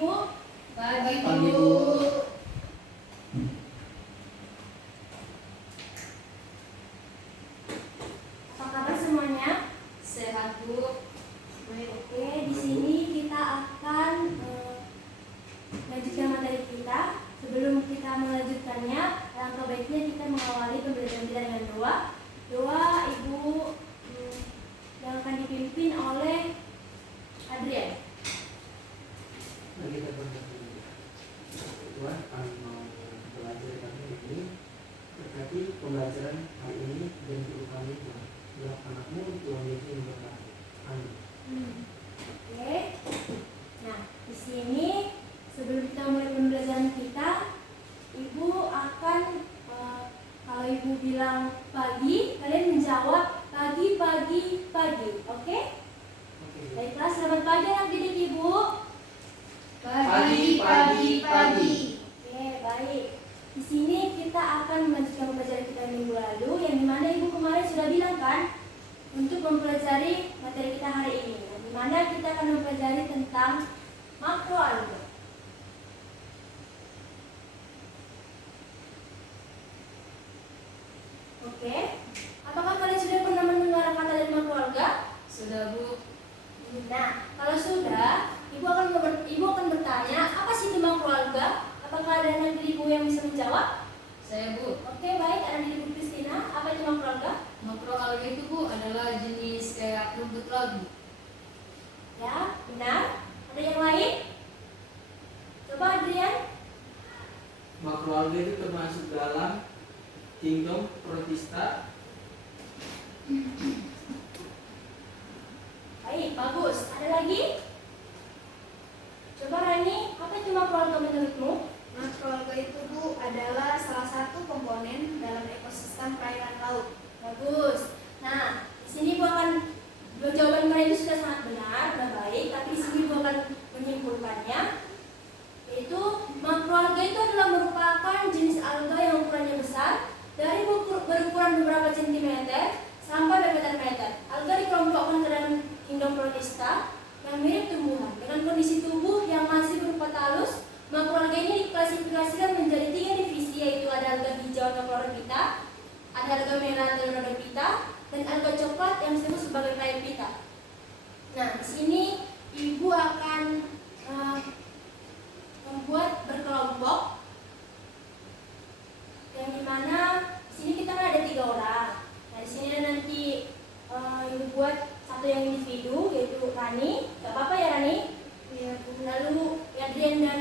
Ibu? Pagi, Pagi, Bu. Bu. Apa kabar semuanya? Sehat, Bu. Oke, di sini kita akan melanjutkan materi kita. Sebelum kita melanjutkannya, langkah baiknya kita mengawali pembelajaran kita dengan doa. Doa Ibu yang akan dipimpin oleh Adrian. Mari kita berdoa dulu. Tuhan, kami mau belajar kami ini berkati pembelajaran hari ini dan guru kami Tuhan. Biar anakmu Tuhan Yesus yang berkati. Amin. Oke. Nah, di sini sebelum kita mulai pembelajaran kita, Ibu akan kalau Ibu bilang pagi, kalian menjawab pagi, pagi, pagi. Oke? Oke. Baiklah, selamat pagi anak didik Ibu. Pagi, pagi, pagi. Oke, baik. Di sini kita akan melanjutkan pembelajaran kita minggu lalu, yang dimana Ibu kemarin sudah bilang kan untuk mempelajari materi kita hari ini, yang dimana kita akan mempelajari tentang makroalga. Oke, apakah kalian sudah pernah mendengar kata dari makroalga? Sudah, Bu. Nah, kalau sudah, Ibu akan bertanya, apa sih itu makroalga? Apakah ada anak didik Ibu yang bisa menjawab? Saya, Bu. Oke, baik, anak didik Ibu Kristina, apa itu makroalga? Makroalga itu, Bu, adalah jenis kayak rumput laut. Ya, benar. Ada yang lain? Coba Adrian. Makroalga itu termasuk dalam kingdom protista. Baik, bagus. Ada lagi? Coba Rani, apa itu makroalga menurutmu? Makroalga itu, Bu, adalah salah satu komponen dalam ekosistem perairan laut. Bagus. Nah, di sini Ibu akan jawaban kalian itu sudah sangat benar, sudah baik. Tapi di sini Ibu akan menyimpulkannya, yaitu makroalga itu adalah merupakan jenis alga yang ukurannya besar, dari berukuran beberapa sentimeter sampai bermeter-meter. Alga dikelompokkan ke dalam kingdom protista yang mirip tumbuhan dengan kondisi tubuh yang masih berupa talus. Makroalga ini diklasifikasikan menjadi 3 divisi, yaitu ada alga hijau atau chlorophyta, ada alga merah atau rhodophyta, dan alga coklat yang disebut sebagai phaeophyta. Nah, di sini Ibu akan membuat berkelompok, yang dimana di sini kita kan ada 3 orang. Nah, di sini nanti Ibu buat satu yang individu, yaitu Rani. Gak apa-apa ya Rani? Iya, Bu. Lalu Adrian dan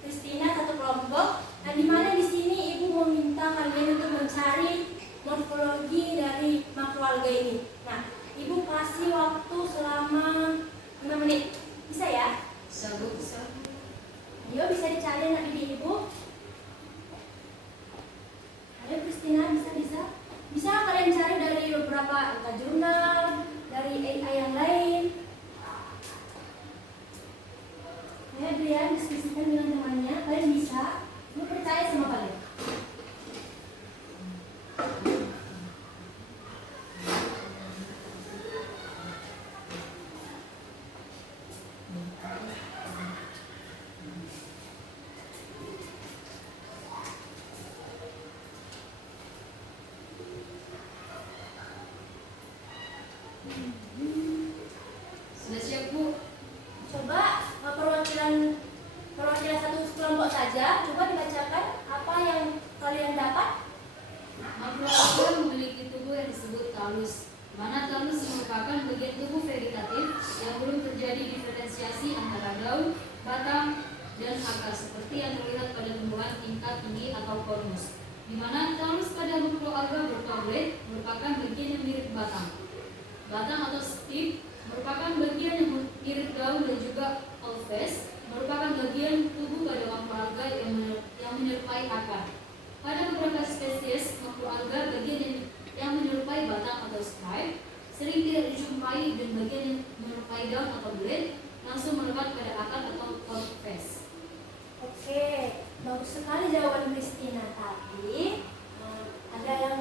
Kristina satu kelompok. Nah, di mana di sini Ibu meminta kalian untuk mencari morfologi dari makroalga ini. Nah, Ibu kasih waktu selama 5 menit. Bisa ya? Bisa, Bu. Bisa. Ayo, bisa dicari anak didik Ibu. Ayo Kristina, bisa. Bisa kalian cari dari beberapa angka jurnal, dari AI yang lain. Ayo Adrian, diskusikan dengan temannya. Kalian bisa. Ibu percaya sama kalian. Sudah siap, Bu? Coba perwakilan satu kelompok saja. Coba dibacakan apa yang kalian dapat. Makroalga memiliki tubuh yang disebut talus, mana talus merupakan bagian tubuh vegetatif yang belum terjadi diferensiasi antara daun, batang, dan akar seperti yang terlihat pada tumbuhan tingkat tinggi atau konus. Di mana talus pada makroalga bertaulet merupakan bagian yang mirip batang. Batang atau stem merupakan bagian yang mirip daun, dan juga alves merupakan bagian tubuh pada makroalga yang menyerupai akar. Pada beberapa spesies makroalga, bagian yang menyerupai batang atau stripe sering tidak dijumpai, dan bagian yang menyerupai daun atau blade langsung melekat pada akar atau alves. Oke, bagus sekali jawaban Kristina. Tapi ada yang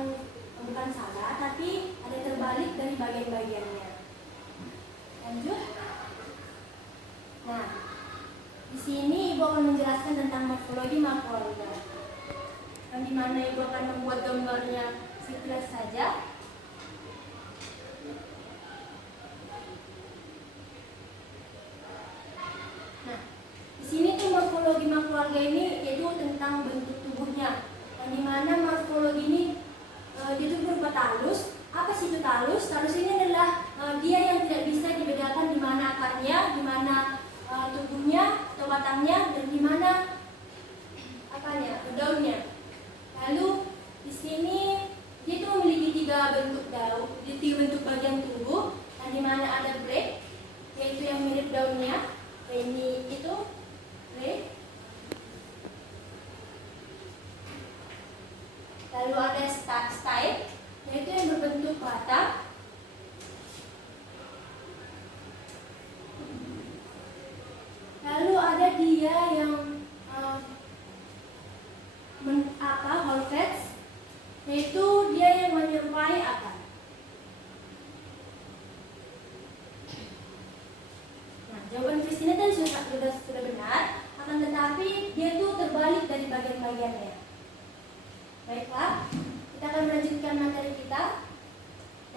bukan salah, tapi ada terbalik dari bagian-bagiannya. Lanjut. Nah, di sini akan menjelaskan tentang morfologi makroalga. Yang dimana ibu akan membuat gambarnya sekilas saja. Nah, di sini tuh morfologi makroalga ini yaitu tentang bentuk tubuhnya. Yang dimana morfologi ini dia itu berupa talus. Apa sih itu talus? Talus ini adalah dia yang tidak bisa dibedakan di mana akarnya, di mana tubuhnya atau batangnya, dan di mana apanya, daunnya. Lalu di sini dia itu memiliki tiga bentuk bagian tubuh, yang di mana ada blade, yaitu yang mirip daunnya. Ini itu blade. Lalu ada stipe, yaitu yang berbentuk batang. Lalu ada dia yang Holfets, yaitu dia yang menyerupai akar. Nah, jawaban Christina tadi sudah benar, akan tetapi dia itu terbalik dari bagian-bagiannya. Baiklah, kita akan melanjutkan materi kita.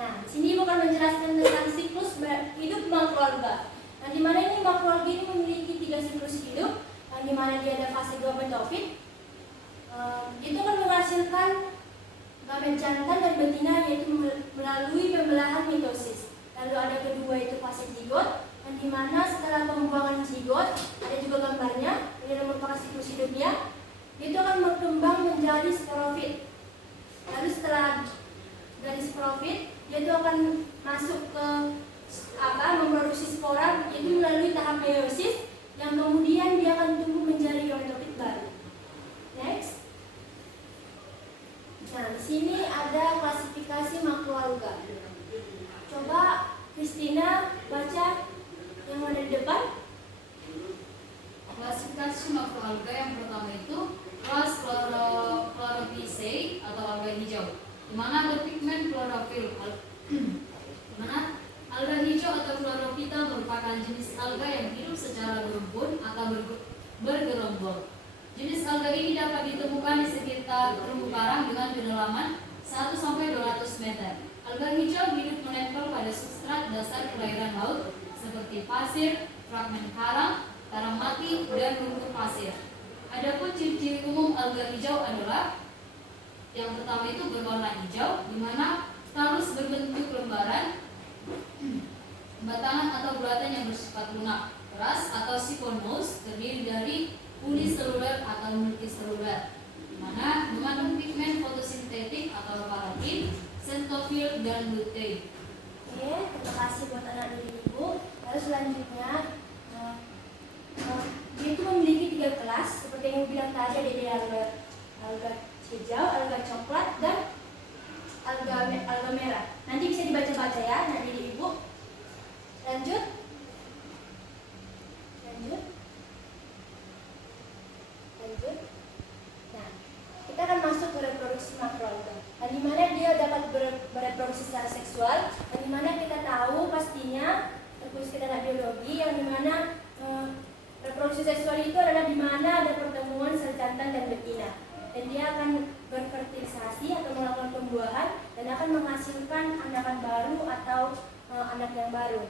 Nah, di sini Ibu akan menjelaskan tentang siklus hidup makroalga. Nah, di mana ini makroalga ini memiliki 3 siklus hidup, yang di mana dia ada fase gametofit. Itu akan menghasilkan gamet jantan dan betina, yaitu melalui pembelahan mitosis. Lalu ada kedua itu fase zigot, yang di mana setelah pembuangan zigot, ada juga gambarnya, ini merupakan siklus hidupnya. Itu akan berkembang menjadi sporofit. Lalu setelah dari sporofit, dia itu akan masuk ke memproduksi spora, itu melalui tahap meiosis, yang kemudian dia akan tumbuh menjadi gametofit baru. Next. Nah, di sini ada klasifikasi makroalga. Coba Christina baca yang ada di depan. Klasifikasi makroalga yang pertama itu kelas Chlorophyceae atau alga hijau, di mana ada pigmen klorofil. Di mana alga hijau atau chlorophyta merupakan jenis alga yang hidup secara berumpun atau bergerombol. Jenis alga ini dapat ditemukan di sekitar terumbu karang dengan kedalaman 1-200 meter. Alga hijau hidup menempel pada substrat dasar perairan laut seperti pasir, fragmen karang mati, dan lumpur pasir. Adapun ciri-ciri umum alga hijau adalah yang pertama itu berwarna hijau, di mana talus berbentuk lembaran, batangan atau bulatan yang bersifat lunak, keras atau siphonous, terdiri dari uniseluler atau multiseluler, di mana mengandung pigmen fotosintetik atau paraffin, xanthophyll, dan lutein. Oke, terima kasih buat anak didik Ibu. Lalu selanjutnya, dia itu memiliki 3 kelas, seperti yang Ibu bilang tadi, ada alga hijau, alga coklat, dan alga merah. Nanti bisa dibaca-baca ya, anak didik Ibu. Lanjut. Nah, kita akan masuk ke reproduksi makroalga. Nah, di mana dia dapat bereproduksi secara seksual, dan di mana kita tahu pastinya reproduksi kita biologi, yang di mana reproduksi seksual itu adalah di mana ada pertemuan sel jantan dan betina, dan dia akan berfertilisasi atau melakukan pembuahan dan akan menghasilkan anakan baru atau anak yang baru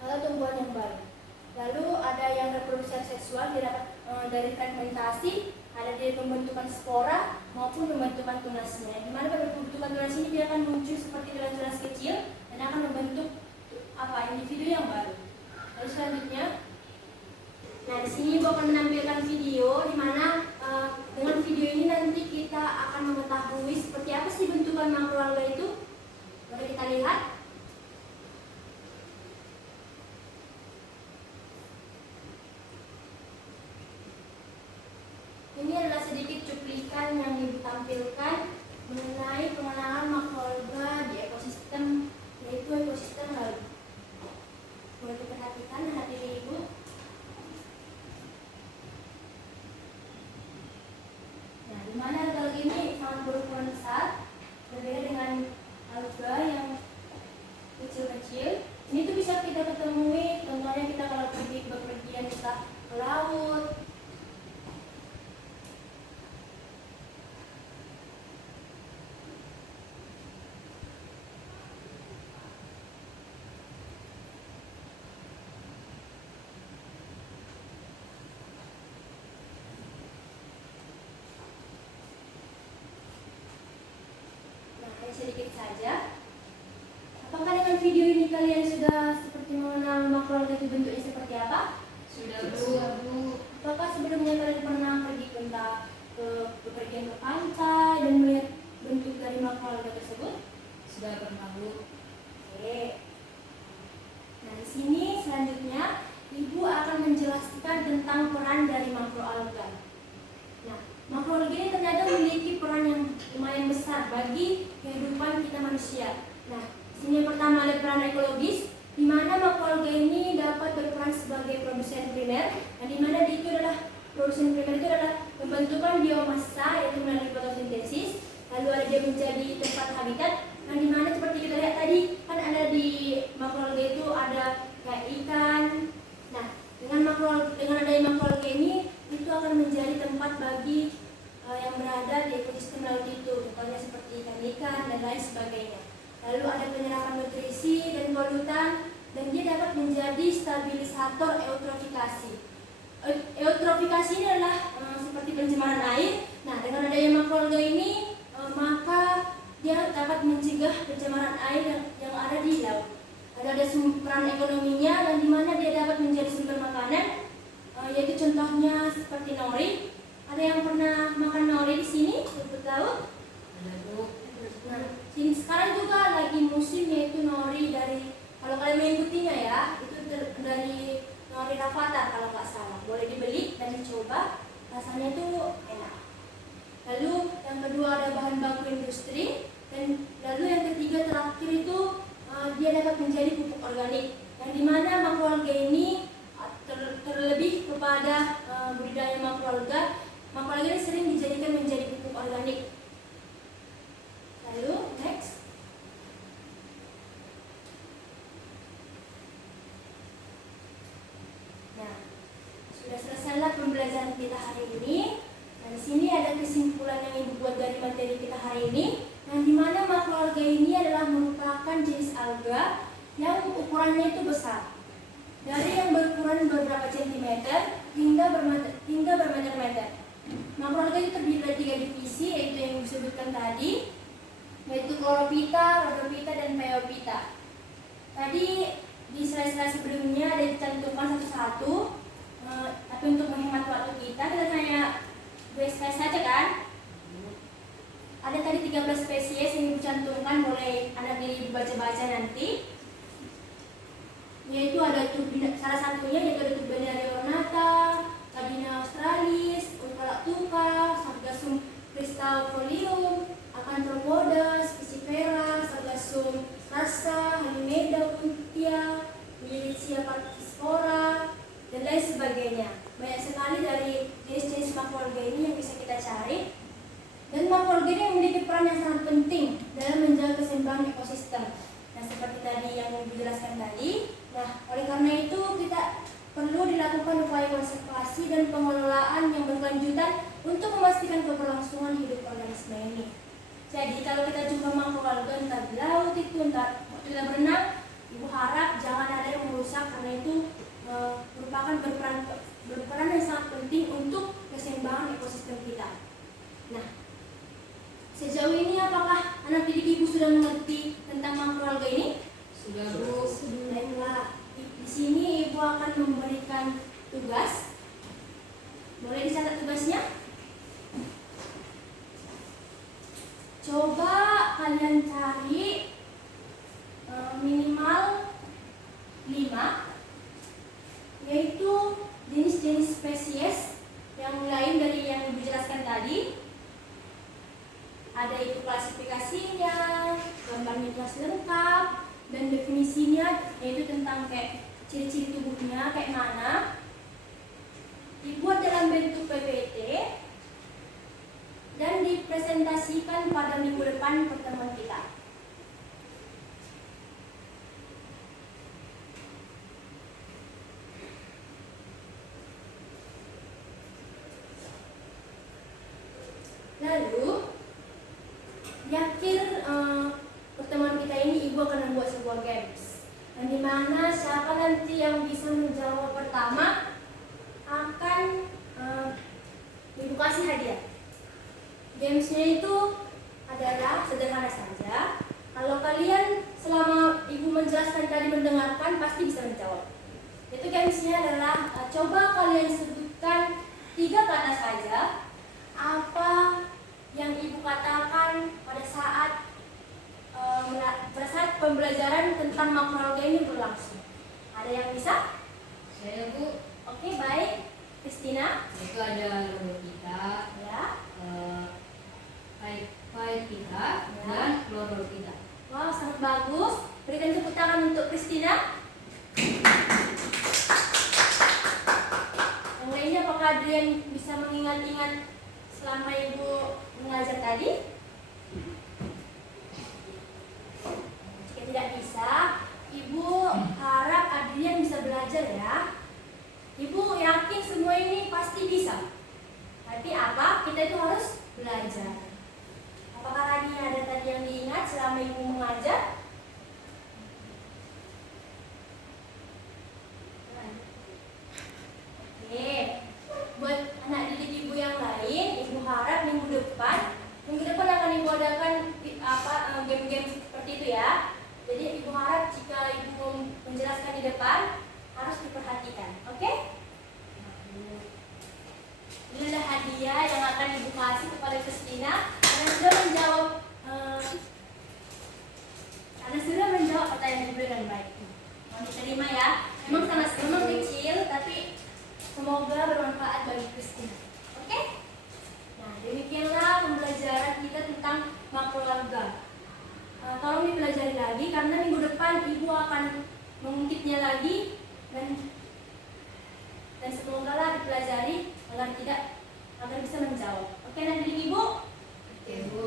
atau tumbuhan yang baru. Lalu ada yang reproduksi seksual didapat dari fermentasi, ada dari pembentukan spora maupun pembentukan tunasnya. Di mana pembentukan tunas ini dia akan muncul seperti tunas-tunas kecil dan akan membentuk individu yang baru. Lalu selanjutnya, nah di sini Ibu akan menampilkan video di mana dengan video ini nanti kita akan mengetahui seperti apa sih bentukan makroalga itu. Mari kita lihat. Ini adalah sedikit cuplikan yang ditampilkan mengenai pengenalan makroalga di ekosistem, yaitu ekosistem laut. Boleh diperhatikan hati Ibu. Nah, di mana alga ini sangat berukuran besar, berbeda dengan alga yang kecil-kecil. Ini tuh bisa kita ketemui, contohnya kita kalau pergi bepergian kita ke laut. Nah, hanya sedikit saja. Apakah dengan video ini kalian sudah seperti mengenal makroalga itu bentuknya seperti apa? Sudah Sudah, Bu. Bu. Apakah sebelumnya kalian pernah pergi ke bepergian ke pantai dan melihat bentuk dari makroalga tersebut? Sudah pernah Bu. Oke. Nah, di sini selanjutnya Ibu akan menjelaskan tentang peran dari makroalga. Nah, makroalga ini ternyata memiliki peran yang lumayan besar bagi kehidupan kita manusia. Nah, di sini yang pertama ada peran ekologis, di mana makroalga ini dapat berperan sebagai produsen primer, dan di mana itu adalah produsen primer itu adalah pembentukan biomassa yaitu melalui fotosintesis, lalu ada dia menjadi tempat habitat, dan di mana seperti kita lihat tadi kan ada di makroalga itu ada kayak ikan. Nah, dengan adanya makroalga ini itu akan menjadi tempat bagi yang berada di ekosistem laut itu, contohnya seperti ikan-ikan dan lain sebagainya. Lalu ada penyerapan nutrisi dan polutan, dan dia dapat menjadi stabilisator eutrofikasi. Eutrofikasi ini adalah seperti pencemaran air. Nah, dengan adanya makroalga ini maka dia dapat mencegah pencemaran air yang ada di laut. Ada peran ekonominya, dan di mana dia dapat menjadi sumber makanan, yaitu contohnya seperti nori. Ada yang pernah makan nori di sini, rumput laut? Ada Bu. Nah, sini sekarang juga lagi musim yaitu nori dari, kalau kalian mengikutinya ya, itu dari nori rafathar kalau nggak salah. Boleh dibeli dan dicoba, rasanya itu enak. Lalu yang kedua ada bahan baku industri, dan lalu yang ketiga terakhir itu dia dapat menjadi pupuk organik. Yang dimana makroalga ini terlebih kepada budidaya makroalga ini sering dijadikan menjadi pupuk organik. Lalu next. Nah, sudah selesailah pembelajaran kita hari ini. Nah, di sini ada kesimpulan yang Ibu buat dari materi kita hari ini, yang dimana makroalga ini adalah merupakan jenis alga yang ukurannya itu besar, dari yang berukuran beberapa sentimeter hingga bermeter-meter. Makroalga itu terdiri dari 3 divisi, yaitu yang disebutkan tadi, yaitu chlorophyta, rhodophyta, dan phaeophyta. Tadi di slide-slide sebelumnya ada dicantumkan satu-satu, tapi untuk menghemat waktu kita hanya 2 slide saja kan. Ada tadi 13 spesies yang dicantumkan, boleh Anda dibaca-baca nanti. Yaitu ada salah satunya yaitu ada Turbina leonata, Cabina australis, Eucalyptuca, Sargassum cristafolium, Acanthropoda, Spicifera, Sargassum rasa, Halimeda puntia, Milicia parkispora, dan lain sebagainya. Banyak sekali dari jenis-jenis makroalga ini yang bisa kita cari. Dan makroalga ini memiliki peran yang sangat penting dalam menjaga keseimbangan ekosistem. Nah, seperti tadi yang dijelaskan tadi. Nah, oleh karena itu kita perlu dilakukan upaya konservasi dan pengelolaan yang berkelanjutan untuk memastikan keberlangsungan hidup organisme ini. Jadi kalau kita jumpa makroalga entah di laut itu, entah waktu kita berenang, Ibu harap jangan ada yang merusak, karena itu merupakan berperan yang sangat penting untuk keseimbangan ekosistem kita. Nah, sejauh ini apakah anak didik Ibu sudah mengerti tentang makroalga ini? Sudah Bu. Baiklah, di sini Ibu akan memberikan tugas. Boleh dicatat tugasnya? Coba kalian cari minimal 5, yaitu jenis-jenis spesies yang lain dari yang dijelaskan tadi. Ada itu klasifikasinya, gambarnya jelas lengkap, dan definisinya, yaitu tentang kayak ciri-ciri tubuhnya kayak mana. Dibuat dalam bentuk PPT dan dipresentasikan pada minggu depan pertemuan kita. Lalu di akhir pertemuan kita ini Ibu akan membuat sebuah games, dan di mana siapa nanti yang bisa menjawab pertama akan Ibu kasih hadiah. Gamesnya itu adalah sederhana saja. Kalau kalian selama Ibu menjelaskan tadi mendengarkan pasti bisa menjawab. Itu gamesnya adalah coba kalian sebutkan 3 kata saja apa yang Ibu katakan pada saat pembelajaran tentang makroalga ini berlangsung. Ada yang bisa? Saya Bu, Oke, baik. Christina? itu ada logika, Ya. pita, Ya. dan klorofita. Wow, sangat bagus. Berikan tepuk tangan untuk Christina. Yang lainnya apakah Adrian bisa mengingat-ingat selama Ibu mengajar tadi? Jika tidak bisa, Ibu harap Adrian bisa belajar ya. Ibu yakin semua ini pasti bisa. Tapi apa? Kita itu harus belajar. Apakah tadi ada yang diingat selama Ibu mengajar? Oke, buat anak didik Ibu yang lain, Ibu harap minggu depan akan Ibu adakan game-game seperti itu ya. Jadi Ibu harap jika Ibu menjelaskan di depan harus diperhatikan, oke? Ini adalah hadiah yang akan Ibu kasih kepada Christina karena sudah menjawab pertanyaan Ibu dengan baik. Mohon diterima ya. Memang kecil tapi semoga bermanfaat bagi Christina. Oke? Nah, demikianlah pembelajaran kita tentang makroalga. Tolong dipelajari lagi karena minggu depan Ibu akan mengungkitnya lagi dan semoga lah dipelajari agar bisa menjawab. Oke, nanti Ibu? Oke Bu.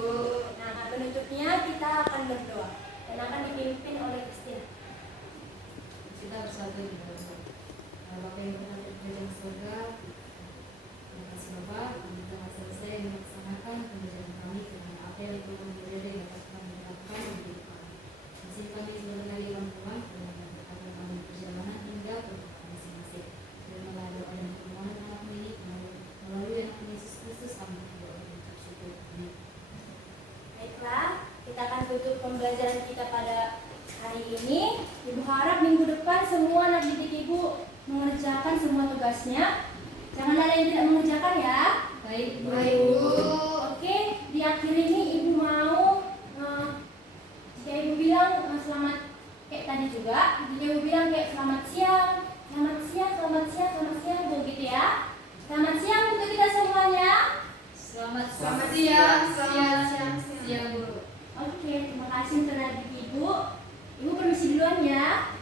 Nah, penutupnya kita akan berdoa dan akan dipimpin oleh Christina. Kita bersatu di dalam doa. Bapak yang benar di dalam surga, terima kasih Bapak, kami telah selesai melaksanakan pembelajaran kami dengan apa yang Tuhan beri yang dapat kami lakukan di hidup kami. Masih kami sebentar lagi Tuhan dengan berkata kami perjalanan hingga ke tempat masing-masing. Terimalah doa dan permohonan anak ini melalui anak Yesus Kristus kami berdoa dan bersyukur. Amin. Baiklah, kita akan tutup pembelajaran kita pada hari ini. Ibu harap minggu depan semua anak didik Ibu mengerjakan semua tugasnya. Jangan ada yang tidak mengerjakan ya. Baik Bu. Baik Bu. Oke, di akhir ini Ibu mau jika Ibu bilang selamat kayak tadi juga, jika Ibu bilang kayak selamat siang, begitu ya. Selamat siang untuk kita semuanya. Selamat siang. siang Bu. Oke, terima kasih untuk adik Ibu. Ibu permisi duluan ya.